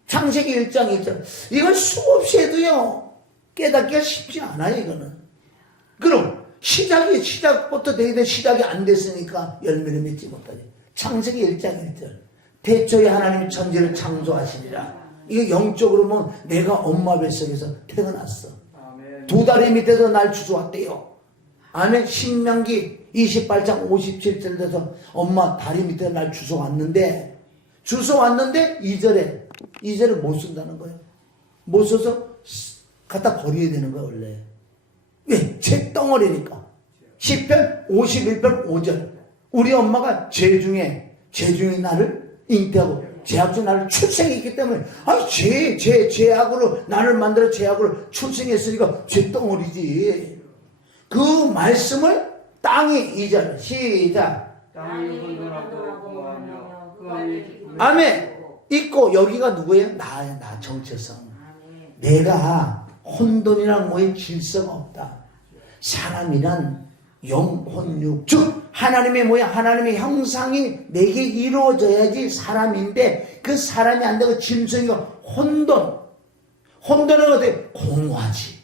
창세기 1장 1절. 이걸 수없이 해도요, 깨닫기가 쉽지 않아요, 이거는. 그럼, 시작부터 돼야 돼. 시작이 안 됐으니까 열매를 맺지 못하지. 창세기 1장 1절. 태초에 하나님이 천지를 창조하시니라. 이게 영적으로 보면 내가 엄마 뱃속에서 태어났어. 2다리 밑에서 날 주워왔대요. 아멘. 신명기 28장 57절 돼서 엄마 다리 밑에 날 주워왔는데 2절에 못 쓴다는 거예요. 못 써서 갖다 버려야 되는 거예요, 원래. 왜? 죄 덩어리니까. 시편 51편 5절. 우리 엄마가 죄 중에 나를 잉태하고 죄악 중에 나를 출생했기 때문에, 아니, 죄악으로 나를 만들어 죄악으로 출생했으니까 죄 덩어리지. 그 말씀을 땅이 2절 시작. 땅이 혼돈하고 공허하며 그 안에 기쁨이 아멘. 있고 여기가 누구예요? 나 정체성. 내가 혼돈이란 뭐에 질서가 없다. 사람이란 영혼육, 즉 하나님의 뭐야? 하나님의 형상이 내게 이루어져야지 사람인데 그 사람이 안 되고 짐승이고 혼돈은 어때? 공허하지.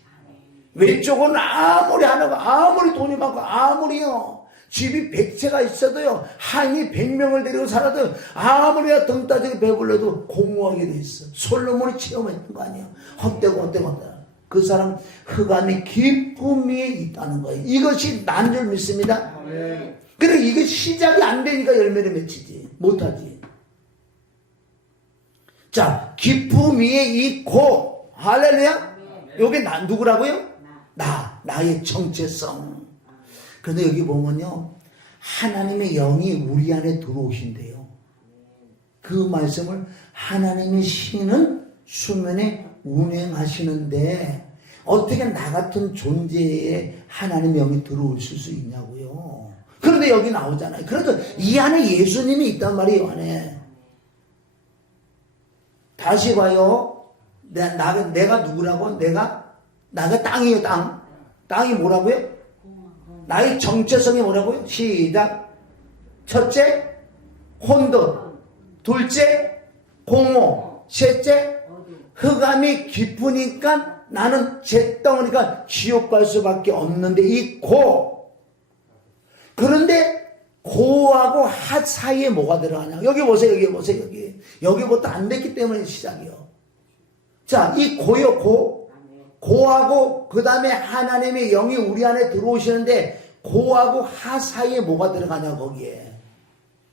왼쪽은 아무리 하나가 아무리 돈이 많고 아무리요 집이 100채가 있어도요 한이 100명을 데리고 살아도 아무리 등 따지게 배불러도 공허하게 돼 있어. 솔로몬이 체험했던 거 아니에요. 헛되고 그 사람 흑암의 깊음 위에 있다는 거예요. 이것이 난 줄 믿습니다. 그래 이게 시작이 안 되니까 열매를 맺히지 못하지. 자, 깊음 위에 있고 할렐루야. 요게 누구라고요? 나의 정체성. 그런데 여기 보면요 하나님의 영이 우리 안에 들어오신대요. 그 말씀을 하나님의 신은 수면에 운행하시는데 어떻게 나 같은 존재에 하나님의 영이 들어오실 수 있냐고요. 그런데 여기 나오잖아요. 그래도 이 안에 예수님이 있단 말이에요. 안에. 다시 봐요. 내가 누구라고? 내가 땅이에요. 땅이 뭐라고요? 나의 정체성이 뭐라고요? 시작. 첫째 혼돈, 둘째 공허, 셋째 흑암이 깊으니까 나는 잿덩어리가 지옥 갈 수밖에 없는데 이 그런데 고하고 핫 사이에 뭐가 들어가냐? 여기 보세요. 여기부터 안 됐기 때문에 시작이요. 자, 이 고하고 그 다음에 하나님의 영이 우리 안에 들어오시는데 고하고 하 사이에 뭐가 들어가냐 거기에.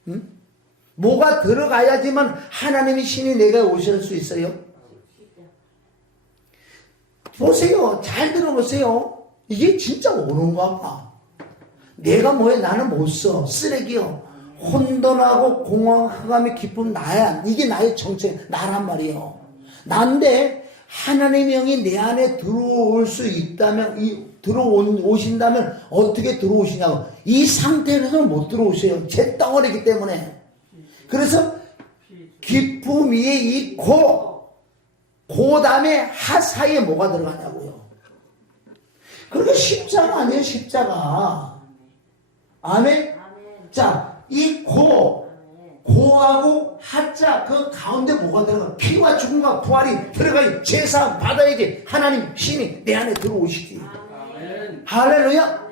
응? 뭐가 들어가야지만 하나님의 신이 내가 오실 수 있어요. 보세요. 잘 들어보세요. 이게 진짜 옳은가 봐. 내가 뭐해? 나는 못 써. 쓰레기요. 혼돈하고 공허 흑암의 깊은 나야. 이게 나의 정체, 나란 말이에요. 난데 하나님의 영이 내 안에 들어올 수 있다면, 오신다면 어떻게 들어오시냐고. 이 상태에서는 못 들어오세요. 제 덩어리이기 때문에. 그래서 깊음 위에 있고 그 다음에 하 사이에 뭐가 들어가냐고요. 그렇게 십자가 아니에요. 십자가. 아멘. 자, 이 고하고 하자 그 가운데 뭐가 들어가? 피와 죽음과 부활이 들어가야 제사 받아야지 하나님 신이 내 안에 들어오시지. 아멘. 할렐루야.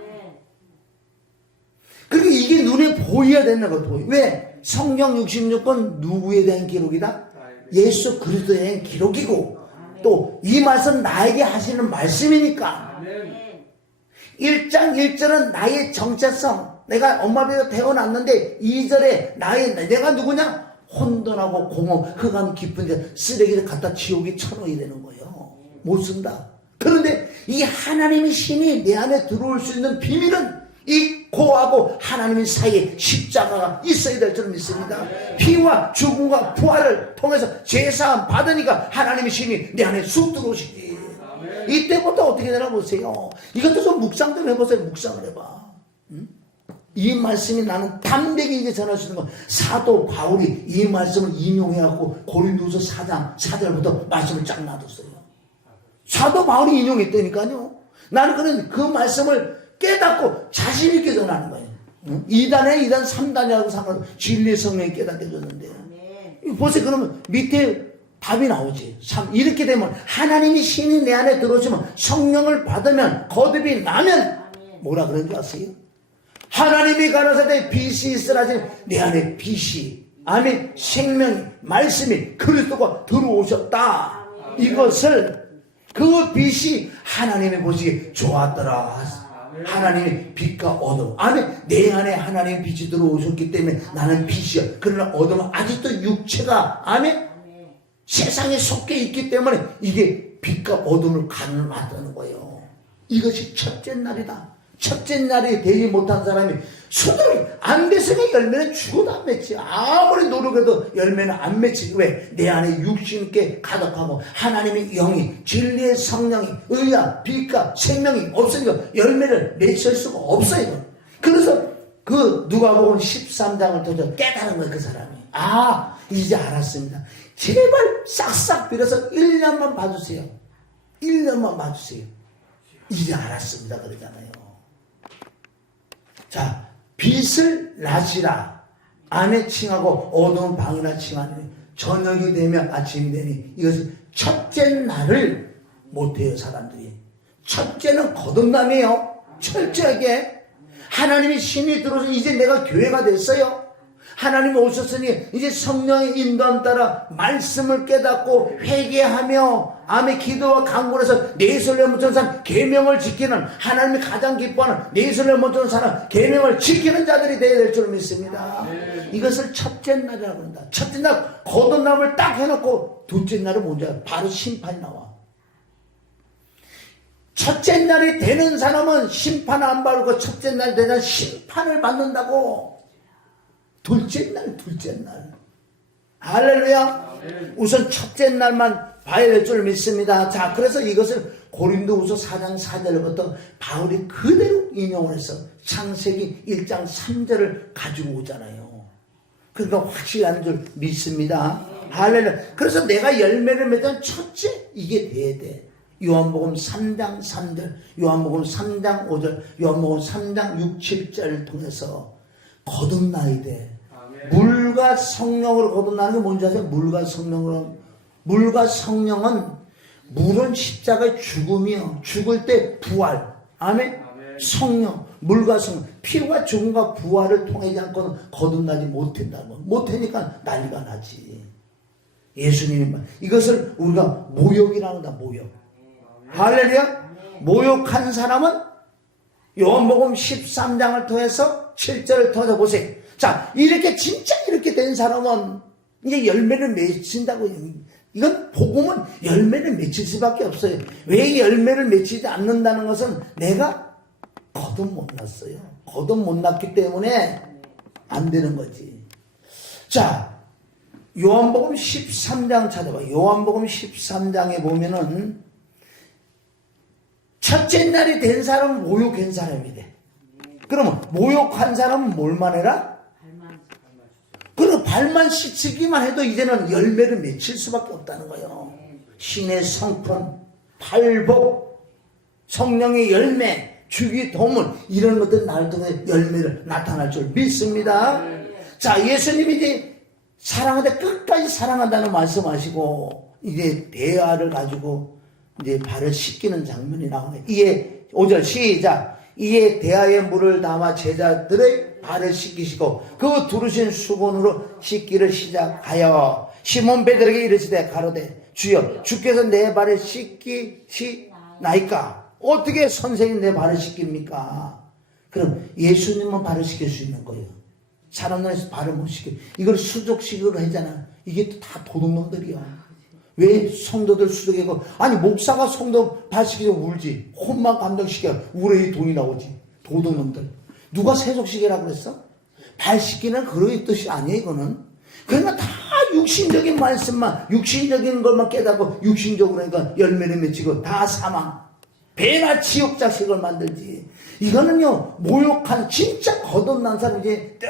그리고 이게 눈에 보여야 되는 거 보여. 왜? 성경 66권 누구에 대한 기록이다? 예수 그리스도에 대한 기록이고 또 이 말씀 나에게 하시는 말씀이니까. 1장 1절은 나의 정체성. 내가 엄마 배에서 태어났는데 2절에 내가 누구냐? 혼돈하고 공허, 흑암 깊은 데 쓰레기를 갖다 지옥에 쳐넣어야 되는 거예요. 못 쓴다. 그런데 이 하나님의 신이 내 안에 들어올 수 있는 비밀은 이 고하고 하나님의 사이에 십자가가 있어야 될 줄 믿습니다. 피와 죽음과 부활을 통해서 제사함 받으니까 하나님의 신이 내 안에 쑥 들어오시지. 이때부터 어떻게 되나 보세요. 이것도 좀 묵상 좀 해보세요. 묵상을 해봐. 응? 이 말씀이 나는 담대하게 전할 수 있는 거. 사도 바울이 이 말씀을 인용해갖고 고린도서 4장 4절부터 말씀을 쫙 놔뒀어요. 사도 바울이 인용했다니까요. 나는 그런 그 말씀을 깨닫고 자신 있게 전하는 거예요. 응? 2단에 2단, 3단이라고 상관없이 진리의 성령이 깨닫게 해줬는데. 보세요. 그러면 밑에 답이 나오지. 이렇게 되면 하나님이 신이 내 안에 들어오시면 성령을 받으면 거듭이 나면 뭐라 그런 줄 아세요? 하나님이 가라사대 빛이 있으라지 내 안에 빛이 아멘 생명이 말씀이 그리스도가 들어오셨다. 이것을 그 빛이 하나님이 보시기에 좋았더라. 하나님의 빛과 어둠 아멘 내 안에 하나님의 빛이 들어오셨기 때문에 나는 빛이야. 그러나 어둠은 아직도 육체가 아멘 세상에 속해 있기 때문에 이게 빛과 어둠을 가늠하다는 거예요. 이것이 첫째 날이다. 첫째 날이 되지 못한 사람이 수들이 안 돼서는 열매는 죽어도 안 맺지. 아무리 노력해도 열매는 안 맺지. 왜? 내 안에 육신께 가득하고 하나님의 영이 진리의 성령이 의와 빛과 생명이 없으니까 열매를 맺을 수가 없어요. 그래서 그 누가복음 13장을 통해서 깨달은 거예요. 그 사람이. 아 이제 알았습니다. 제발 싹싹 빌어서 1년만 봐주세요. 1년만 봐주세요. 이제 알았습니다. 그러잖아요. 자, 빛을 낮이라 안에 칭하고 어두운 방이라 칭하니 저녁이 되면 아침이 되니 이것은 첫째 날을 못해요. 사람들이. 첫째는 거듭남이에요. 철저하게 하나님이 신이 들어서 이제 내가 교회가 됐어요. 하나님이 오셨으니 이제 성령의 인도함 따라 말씀을 깨닫고 회개하며 아멘 기도와 간구해서 내설령 못하는 사람 계명을 지키는 하나님이 가장 기뻐하는 내설령 못하는 사람 계명을 지키는 자들이 되어야 될 줄 믿습니다. 이것을 첫째 날이라고 한다. 첫째 날 거듭남을 딱 해놓고 둘째 날은 뭔지 바로 심판이 나와. 첫째 날이 되는 사람은 심판 안 받고 첫째 날 되는 심판을 받는다고. 둘째 날. 할렐루야. 우선 첫째 날만 봐야 될 줄 믿습니다. 자, 그래서 이것을 고린도후서 4장 4절부터 바울이 그대로 인용을 해서 창세기 1장 3절을 가지고 오잖아요. 그러니까 확실한 줄 믿습니다. 할렐루야. 그래서 내가 열매를 맺은 첫째 이게 돼야 돼. 요한복음 3장 3절, 요한복음 3장 5절, 요한복음 3장 6, 7절을 통해서 거듭나야 돼. 물과 성령으로 거듭나는 게 뭔지 아세요? 물과 성령은 물은 십자가의 죽음이요. 죽을 때 부활. 아멘. 성령, 물과 성령, 피와 죽음과 부활을 통하지 않고는 거듭나지 못한다는 거. 못하니까 난리가 나지. 예수님이 이것을 우리가 모욕이라고 한다. 모욕. 할렐루야. 모욕한 사람은 요한복음 13장을 통해서 7절을 통해서 보세요. 자, 진짜 이렇게 된 사람은 이제 열매를 맺힌다고. 이건 복음은 열매를 맺힐 수밖에 없어요. 왜 열매를 맺히지 않는다는 것은 내가 거듭 못 났어요. 거듭 못 났기 때문에 안 되는 거지. 자, 요한복음 13장 찾아봐. 요한복음 13장에 보면은 첫째 날이 된 사람은 모욕한 사람이 돼. 그러면 모욕한 사람은 뭘만 해라? 그리고 발만 씻기만 해도 이제는 열매를 맺힐 수밖에 없다는 거예요. 신의 성품, 발복, 성령의 열매, 주기 도문 이런 것들 나를 통해 열매를 나타날 줄 믿습니다. 자, 예수님이 이제 사랑하되 끝까지 사랑한다는 말씀하시고 이제 대화를 가지고 이제 발을 씻기는 장면이 나오네. 이에 5절 시작. 이에 대하에 물을 담아 제자들의 발을 씻기시고 그 두르신 수건으로 씻기를 시작하여 시몬 베드로에게 이르시되 가로되 주여 주께서 내 발을 씻기시나이까. 어떻게 선생님 내 발을 씻깁니까? 그럼 예수님만 발을 씻길 수 있는 거예요. 사람들에서 발을 못 씻겨. 이걸 수족식으로 하잖아. 이게 다 도둑놈들이야. 왜 성도들 수족이고, 아니 목사가 성도 발 씻기고 울지. 혼만 감정시켜 울어야 돈이 나오지. 도둑놈들. 누가 세속시키라고 그랬어? 발 씻기는 그런 뜻이 아니에요. 이거는 그러니까 다 육신적인 말씀만, 육신적인 것만 깨닫고 육신적으로 하니까 열매를 맺히고 다 사망, 배나 지옥 자식을 만들지. 이거는요 모욕한 진짜 거듭난 사람 이제 늘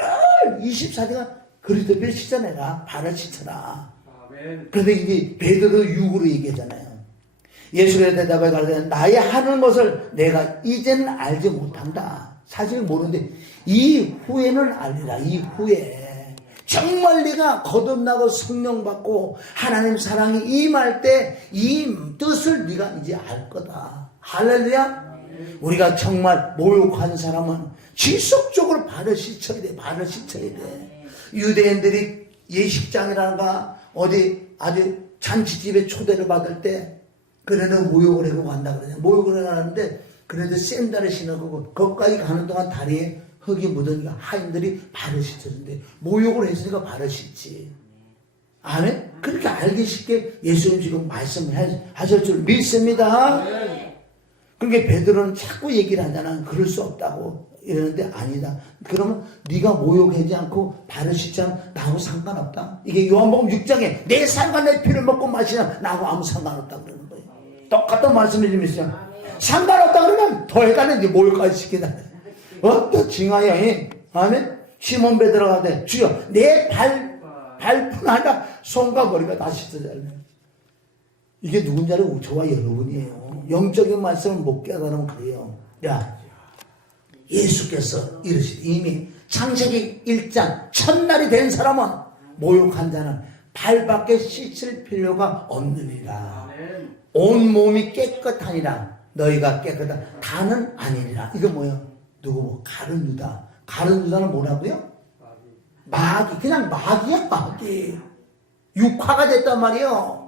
24시간 그리스도를 씻어내라. 발을 씻어라. 그런데 이제 베드로 6으로 얘기하잖아요. 예수의 대답에 가르쳐 나의 하는 것을 내가 이제는 알지 못한다. 사실 모르는데 이후에는 알리라. 이후에 정말 네가 거듭나고 성령 받고 하나님 사랑이 임할 때 이 뜻을 네가 이제 알 거다. 할렐루야. 우리가 정말 모욕한 사람은 지속적으로 발을 씻어야 돼. 발을 씻어야 돼. 유대인들이 예식장이라든가 어디 아주 잔치집에 초대를 받을 때 그래는 모욕을 하고 간다 그러냐. 모욕을 하는데 그래도 샌들을 신어고 거기까지 가는 동안 다리에 흙이 묻으니까 하인들이 발을 씻었는데 모욕을 했으니까 발을 씻지. 아멘? 그렇게 알기 쉽게 예수님 지금 말씀하실 줄 믿습니다. 그러니까 베드로는 자꾸 얘기를 하잖아. 그럴 수 없다고 이러는데 아니다. 그러면 네가 모욕하지 않고 발을 씻자면 나하고 상관없다. 이게 요한복음 6장에 내 살과 내 피를 먹고 마시면 나하고 아무 상관없다 그러는 거예요. 똑같은 말씀을 좀 있어요. 상관없다 그러면 더 헷갈리지. 모욕까지 시키다. 또 징하여 아멘. 시몬 베드로가 돼 주여 내 발뿐 아니라 손과 머리가 다 씻어져야 돼. 이게 누군지 알아요? 저와 여러분이에요. 영적인 말씀을 못 깨달으면 그래요. 야, 예수께서 이르시되 이미 창세기 1장 첫날이 된 사람은 모욕한 자는 발밖에 씻을 필요가 없느니라. 온 몸이 깨끗하니라. 너희가 깨끗하 다는 아니니라. 이거 뭐예요? 누구? 가룟 유다. 가룟 유다는 뭐라고요? 마귀. 그냥 마귀야 마귀. 육화가 됐단 말이에요.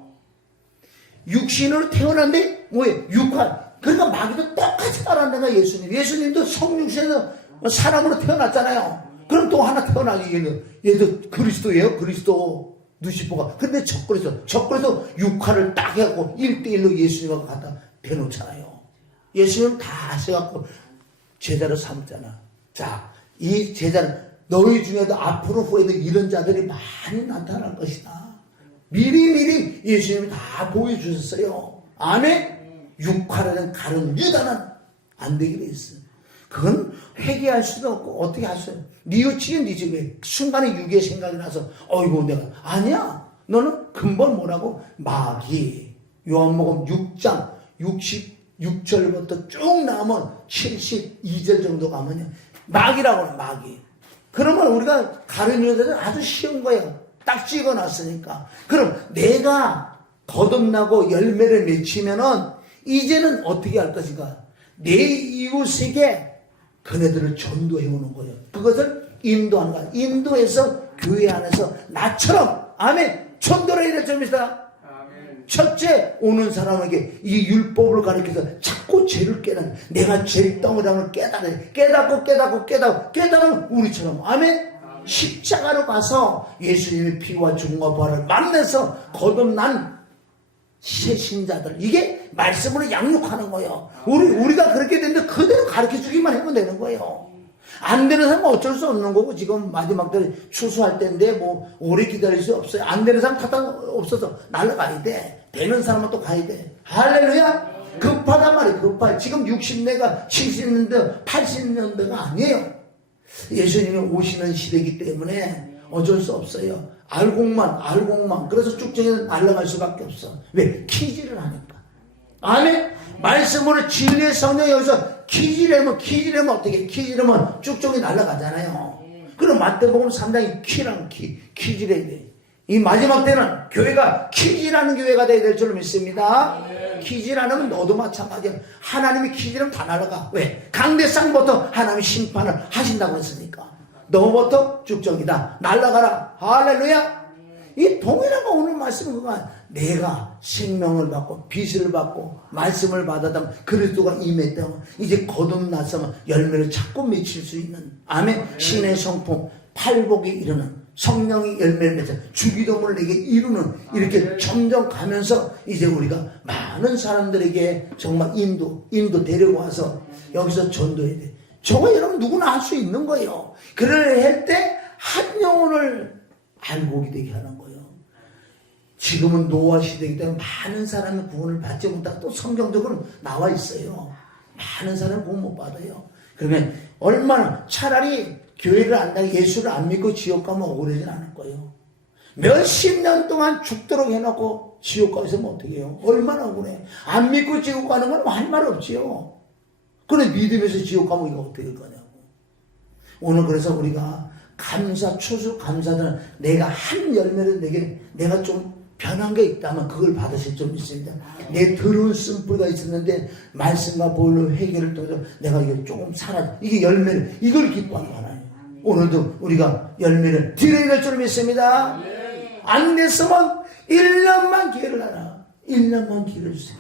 육신으로 태어났는데 뭐예요? 육화. 그러니까 마귀도 똑같이 따라한다는 거야. 예수님도 성육신에서 사람으로 태어났잖아요. 그럼 또 하나 태어나기 얘도 그리스도예요. 그리스도 누시포가. 근데 적그리스도 육화를 딱 해갖고 1대1로 예수님하고 갖다 대놓잖아요. 예수님 다 하셔갖고 제자로 삼잖아. 자, 이 제자는 너희 중에도 앞으로 후에도 이런 자들이 많이 나타날 것이다. 미리 예수님이 다 보여주셨어요. 아멘? 육화라는 가룟 유다는 안 되기로 했어. 그건 회개할 수도 없고 어떻게 할 수 없어. 뉘우치긴 네 집에 순간에 육의 생각이 나서 어이구 내가 아니야. 너는 근본 뭐라고? 마귀. 요한복음 6장 66절부터 쭉 나오면 72절 정도 가면요 마귀라고 하는 마귀. 그러면 우리가 가룟 유다는 아주 쉬운 거예요. 딱 찍어놨으니까. 그럼 내가 거듭나고 열매를 맺히면은 이제는 어떻게 할 것인가? 내 이웃에게 그네들을 전도해오는 거예요. 그것을 인도하는 거야. 인도해서 교회 안에서 나처럼 아멘 전도를 해야 될 점이다. 첫째 오는 사람에게 이 율법을 가르쳐서 자꾸 죄를 깨닫는 내가 죄를 덩어리라는 걸 깨달으면 우리처럼 아멘 십자가로 가서 예수님의 피와 죽음과 부활을 만나서 거듭난 새 신자들 이게 말씀으로 양육하는 거예요. 우리가 그렇게 되는데 그대로 가르쳐주기만 하면 되는 거예요. 안 되는 사람은 어쩔 수 없는 거고 지금 마지막 때 추수할 때인데 뭐 오래 기다릴 수 없어요. 안 되는 사람 탓 없어서 날아가야 돼. 되는 사람은 또 가야 돼. 할렐루야. 급하단 말이에요. 급하. 지금 60년대가 70년대 80년대가 아니에요. 예수님이 오시는 시대이기 때문에 어쩔 수 없어요. 알곡만. 그래서 쭉정이는 날아갈 수밖에 없어. 왜? 키지를 하니까. 아멘? 말씀으로 진리의 성령이 여기서 키지려면 어떻게? 키지려면 쭉정이 날아가잖아요. 그럼 마태복음 3장이 키지래야 돼. 이 마지막 때는 교회가 키지라는 교회가 돼야 될 줄 믿습니다. 키지라는 너도 마찬가지야. 하나님이 키지라면 다 날아가. 왜? 강대상부터 하나님이 심판을 하신다고 했으니까. 너부터 쭉정이다. 날아가라. 할렐루야. 이 동일한 거 오늘 말씀은 그거야. 내가 생명을 받고 빛을 받고 말씀을 받았다면 그리스도가 임했다면 이제 거듭났으면 열매를 자꾸 맺힐 수 있는 아멘. 신의 성품 팔복이 이르는 성령이 열매를 맺어 주기도문을 내게 이루는 이렇게 점점 가면서 이제 우리가 많은 사람들에게 정말 인도 데리고 와서 여기서 전도해야 돼. 저거 여러분 누구나 할 수 있는 거예요. 그를 할 때 한 영혼을 알곡이 되게 하는 거예요. 지금은 노아 시대이기 때문에 많은 사람이 구원을 받지 못하고 또 성경적으로 나와 있어요. 많은 사람이 구원 못 받아요. 그러면 얼마나 차라리 교회를 안 다니고 예수를 안 믿고 지옥 가면 억울하진 않을 거예요. 몇십 년 동안 죽도록 해놓고 지옥 가 있으면 어떻게 해요? 얼마나 억울해. 안 믿고 지옥 가는 건 할 말 없지요. 그래 믿으면서 지옥 가면 이거 어떻게 할 거냐고. 오늘 그래서 우리가 감사, 추수 감사는 내가 한 열매를 내가 좀 변한 게 있다면 그걸 받으실 줄 믿습니다. 내 더러운 쓴뿌리가 있었는데 말씀과 보혈로 회개를 통해서 내가 이거 조금 이게 열매를, 이걸 기뻐하는 하나님. 오늘도 우리가 열매를 드려야 될 줄 믿습니다. 안 됐으면 1년만 기회를 하라. 1년만 기회를 주세요.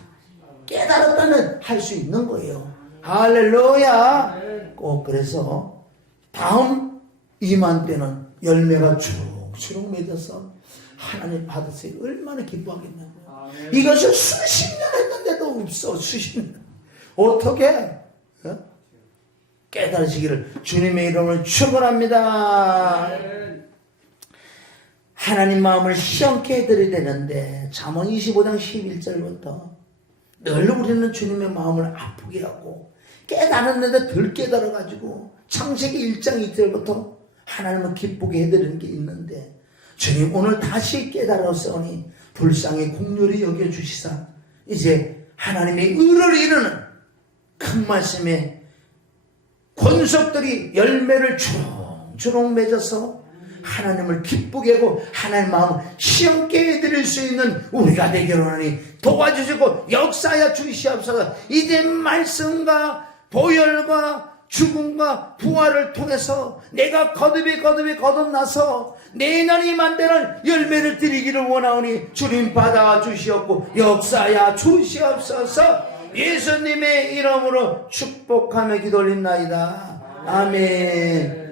깨달았다면 할 수 있는 거예요. 할렐루야. 꼭 그래서 다음 이만 때는 열매가 주룩주룩 맺어서 하나님 받으세요. 얼마나 기뻐하겠냐고요. 이것을 수십 년 했는데도 없어. 수십 년. 어떻게? 깨달으시기를 주님의 이름으로 축원합니다. 하나님 마음을 시험케 해드려야 되는데 잠언 25장 11절부터 늘 우리는 주님의 마음을 아프게 하고 깨달았는데 덜 깨달아가지고 창세기 1장 2절부터 하나님을 기쁘게 해드리는 게 있는데 주님 오늘 다시 깨달았으니 불쌍히 공률히 여겨주시사 이제 하나님의 의를 이루는 큰 말씀에 권속들이 열매를 주렁주렁 맺어서 하나님을 기쁘게 하고 하나님 마음을 시험케 해드릴 수 있는 우리가 되기를 원하니 도와주시고 역사하여 주시옵소서. 이제 말씀과 보혈과 죽음과 부활을 통해서 내가 거듭이 거듭나서 내년 이만대는 열매를 드리기를 원하오니 주님 받아주시옵고 역사하여 주시옵소서. 예수님의 이름으로 축복하며 기도 올린나이다. 아멘.